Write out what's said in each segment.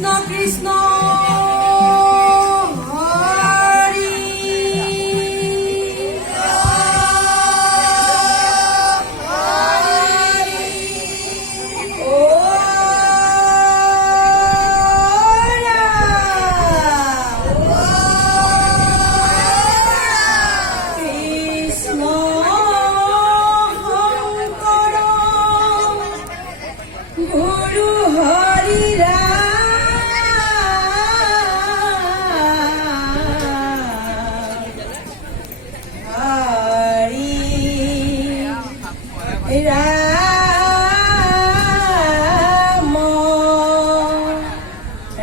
Krishna Krishna Hari Rama,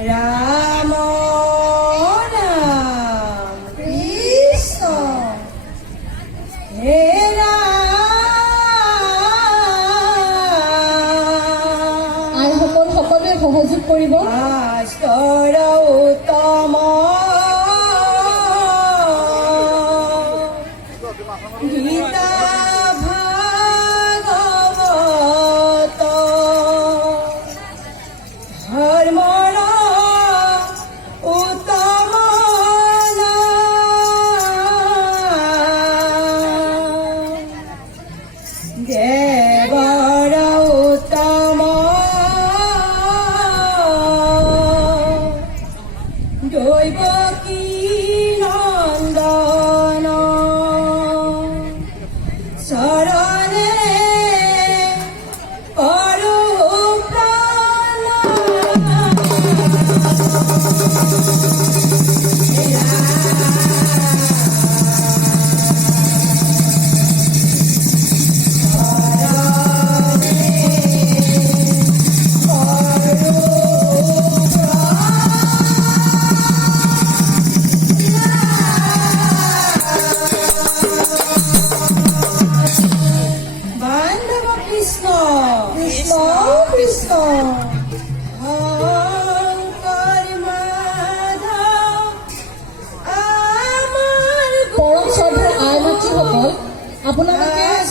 Rama, Ram, Krishna, He আই সকলোৱে সহযোগ কৰিব। Astor Uttama, Gita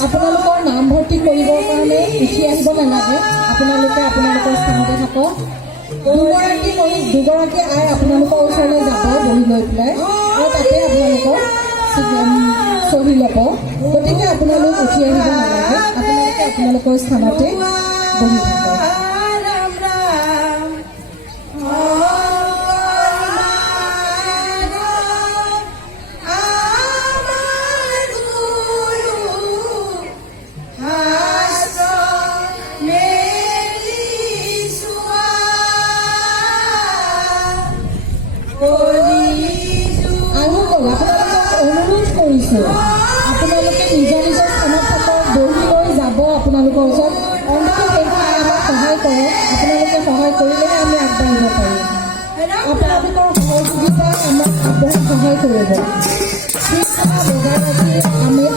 আপোনালোকৰ নাম ভৰ্তি কৰিবৰ কাৰণে উঠি আহিব নালাগে। আপোনালোকে আপোনালোকৰ স্থানতে থাকক। দুগৰাকী আই আপোনালোকৰ ওচৰলৈ যাব বহি লৈ পেলাই আৰু তাতে আপোনালোকৰ চহী ল'ব। গতিকে আপোনালোক উঠি আহিব নালাগে, আপোনালোকে আপোনালোকৰ স্থানতে বহি থাকক। আপোনালোকে নিজৰ নিজৰ স্থানত থাকক, বহি লৈ যাব আপোনালোকৰ ওচৰত। অন্তত সেইখিনি আমাক সহায় কৰক। আপোনালোকে সহায় কৰিলেহে আমি আগবাঢ়িব পাৰিম। আপোনালোকৰ সহযোগিতা আমাক আগবঢ়াই সহায় কৰিব। শৃংখলা বজাই ৰাখি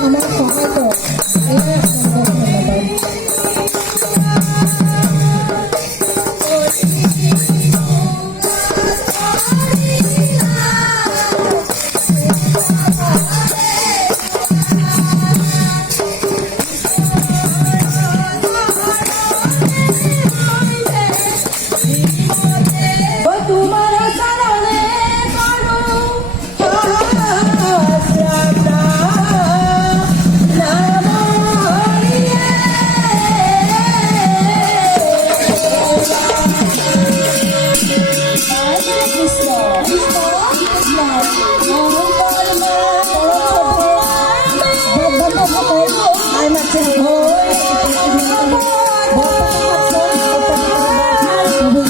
আমাক সহায় কৰক। এয়াই আপোনালোকক ধন্যবাদ।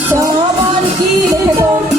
Someone keep it